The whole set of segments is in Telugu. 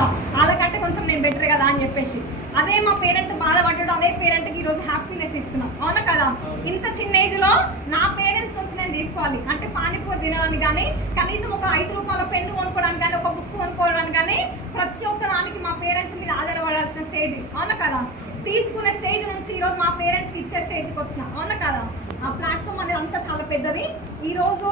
తీసుకుంటా, వాళ్ళకంటే కొంచెం నేను బెటర్ కదా అని చెప్పేసి. అదే మా పేరెంట్ బాధపడ్డాడు, అదే పేరెంట్కి ఈరోజు హ్యాపీనెస్ ఇస్తున్నాం, అవునా కదా? ఇంత చిన్న ఏజ్లో నా పేరెంట్స్ నుంచి నేను తీసుకోవాలి అంటే పానీపూరి తినడానికి కానీ, కనీసం ఒక 5 రూపాయల పెన్ను కొనుక్కోవడానికి కానీ, ఒక బుక్ కొనుక్కోవడానికి కానీ ప్రతి ఒక్క దానికి మా పేరెంట్స్ మీద ఆధారపడాల్సిన స్టేజ్, అవునా కదా? తీసుకునే స్టేజ్ నుంచి ఈరోజు మా పేరెంట్స్కి ఇచ్చే స్టేజ్కి వచ్చిన, అవునా కదా? ఆ ప్లాట్ఫామ్ అనేది అంతా చాలా పెద్దది. ఈరోజు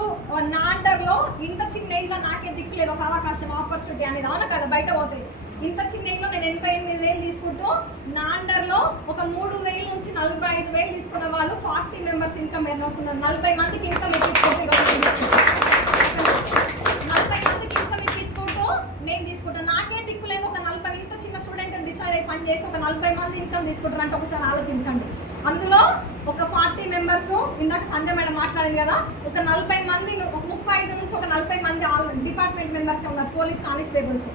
నా అండర్లో ఇంత చిన్న ఏజ్లో నాకే దిక్కులేదు ఒక అవకాశం, ఆపర్చునిటీ అనేది, అవునా కదా? బయట పోతాయి. ఇంత చిన్న ఏజ్లో నేను 88,000 తీసుకుంటూ నా అండర్లో ఒక 3,000 నుంచి 45,000 తీసుకున్న వాళ్ళు 40 మెంబర్స్ ఇన్కమ్ ఎర్నర్స్ ఉన్నారు. 40 మందికి ఇన్కమ్ ఎక్కించుకుంటూ 40 మందికి ఇన్కమ్ ఎక్కించుకుంటూ నేను తీసుకుంటాను. నాకే దిక్కులేదు ఒక 40 ఇంత చిన్న స్టూడెంట్ డిసైడ్ అయ్యి పని చేసి ఒక 40 మంది ఇన్కమ్ తీసుకుంటారు అంటే ఒకసారి ఆలోచించండి. అందులో ఒక 40 మెంబర్స్, ఇందాక సంధ్య మేడం మాట్లాడింది కదా, ఒక 40 మంది, ఒక 35 నుంచి ఒక 40 మంది డిపార్ట్మెంట్ మెంబర్స్ ఉన్నారు, పోలీస్ కానిస్టేబుల్స్.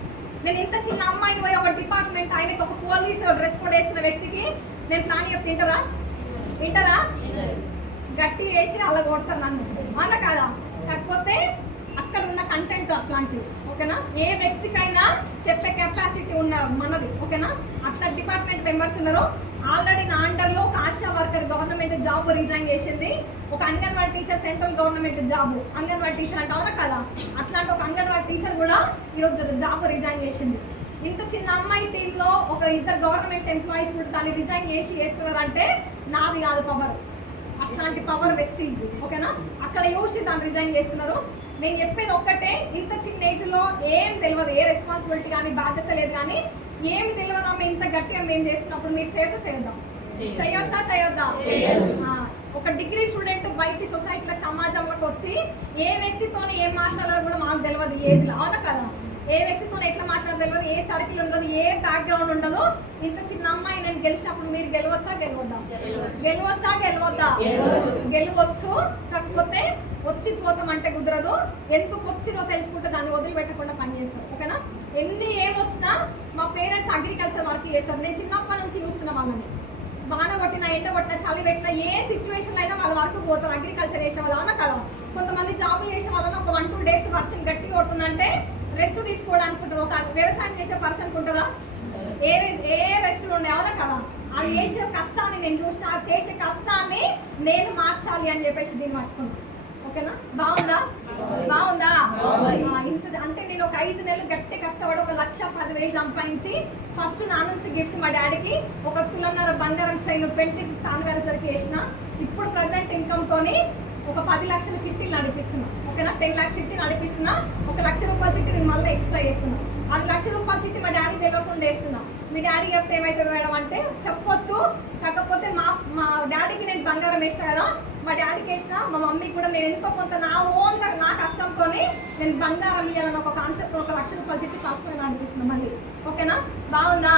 నేను ఇంత చిన్న అమ్మాయిని పోయి ఒక డిపార్ట్మెంట్ ఆయనకి ఒక పోలీస్ డ్రెస్ కోడ్ వేసిన వ్యక్తికి నేను ప్లాన్ చెప్తే వింటారా? గట్టి వేసి అలా కొడతారు నన్ను, అవునా కాదా? కాకపోతే అక్కడ ఉన్న కంటెంట్ అట్లాంటివి, ఓకేనా? ఏ వ్యక్తికైనా చెప్పే కెపాసిటీ ఉన్న మనది, ఓకేనా? అట్లా డిపార్ట్మెంట్ మెంబర్స్ ఉన్నారు. ఆల్రెడీ నా అండర్లో ఒక ASHA worker government job resign చేసింది, ఒక anganwadi teacher central government job, anganwadi teacher అంటే, అవునా కదా? అట్లాంటి ఒక అంగన్వాడీ టీచర్ కూడా ఈరోజు జాబ్ రిజైన్ చేసింది. ఇంత చిన్న అమ్మాయి టీంలో ఒక 2 గవర్నమెంట్ ఎంప్లాయీస్ కూడా దాన్ని రిజైన్ చేస్తున్నారంటే నాది కాదు పవర్, అట్లాంటి పవర్ వెస్టీజ్ది, ఓకేనా? అక్కడ చూసి దాన్ని రిజైన్ చేస్తున్నారు. నేను చెప్పేది ఒక్కటే, ఇంత చిన్న ఏజ్లో ఏం తెలియదు, ఏ రెస్పాన్సిబిలిటీ కానీ బాధ్యత లేదు కానీ ఏమి తెలియదు ఆమె ఇంత గట్టిగా మేము చేస్తున్నప్పుడు మీరు చేయొద్దా? ఒక డిగ్రీ స్టూడెంట్ బయట సొసైటీలకు సమాజంలోకి వచ్చి ఏ వ్యక్తితో ఏం మాట్లాడాలో కూడా మాకు తెలియదు ఈ ఏజ్లో, అవునా కదా? ఏ వ్యక్తితో ఎట్లా మాట్లాడాలో తెలియదు, ఏ సర్కిల్ ఉండదు, ఏ బ్యాక్గ్రౌండ్ ఉండదు. ఇంత చిన్న అమ్మాయి నేను గెలిచినప్పుడు మీరు గెలవచ్చా గెలవచ్చు. కాకపోతే వచ్చిపోతామంటే కుదరదు. ఎందుకు వచ్చినో తెలుసుకుంటే దాన్ని వదిలిపెట్టకుండా పనిచేస్తారు, ఓకేనా? ఏమొచ్చినా మా పేరెంట్స్ అగ్రికల్చర్ వర్క్ చేస్తారు. నేను చిన్నప్పటి నుంచి చూస్తున్నా వాళ్ళని, వాన కొట్టినా, ఎండ కొట్టినా, చలి పెట్టినా, ఏ సిచ్యువేషన్ అయినా వాళ్ళ వర్క్ పోతారు. అగ్రికల్చర్ చేసే వాళ్ళు, అవునా కదా? కొంతమంది జాబులు చేసే వాళ్ళని ఒక 1-2 డేస్ వర్షం గట్టిగా కొడుతుందంటే రెస్ట్ తీసుకోవడానికి ఉంటుంది. ఒక వ్యవసాయం చేసే పర్సన్కి ఉంటుందా? ఏ రెస్టులు ఉండే, అవునా కదా? వాళ్ళు చేసే కష్టాన్ని నేను చూసిన, చేసే కష్టాన్ని నేను మార్చాలి అని చెప్పేసి దీన్ని పట్టుకున్నాను, ఓకేనా? బాగుందా? ఇంత అంటే నేను ఒక 5 నెలలు గట్టి కష్టపడి ఒక 1,10,000 సంపాదించి ఫస్ట్ నా నుంచి గిఫ్ట్ మా డాడీకి ఒక 1.5 తులం బంగారం చైన్ 25th యానివర్సరీకి వేసిన. ఇప్పుడు ప్రజెంట్ ఇన్కమ్తోని ఒక 10 లక్షల చిట్టీలు నడిపిస్తున్నా, ఓకేనా? 10 లాక్ చిట్టి నడిపిస్తున్నా. ఒక 1,00,000 రూపాయల చిట్టి నేను మళ్ళీ ఎక్స్ట్రా చేస్తున్నా. అది 1,00,000 రూపాయల చిట్టి మా డాడీ తెలియకుండా వేస్తున్నా. మీ డాడీ చెప్తే ఏమవుతుంది మేడం అంటే చెప్పొచ్చు, కాకపోతే మా డాడీకి నేను బంగారం వేసిన కదా, మా డాడీకి వేసిన, మా మమ్మీ కూడా నేను ఎంతో కొంత నా ఓన్గా నా కష్టంతో నేను బంగారం ఇవ్వాలని ఒక కాన్సెప్ట్, ఒక 1,00,000 రూపాయల చిట్టి పర్సనల్ నడిపిస్తున్నా మళ్ళీ, ఓకేనా? బాగుందా?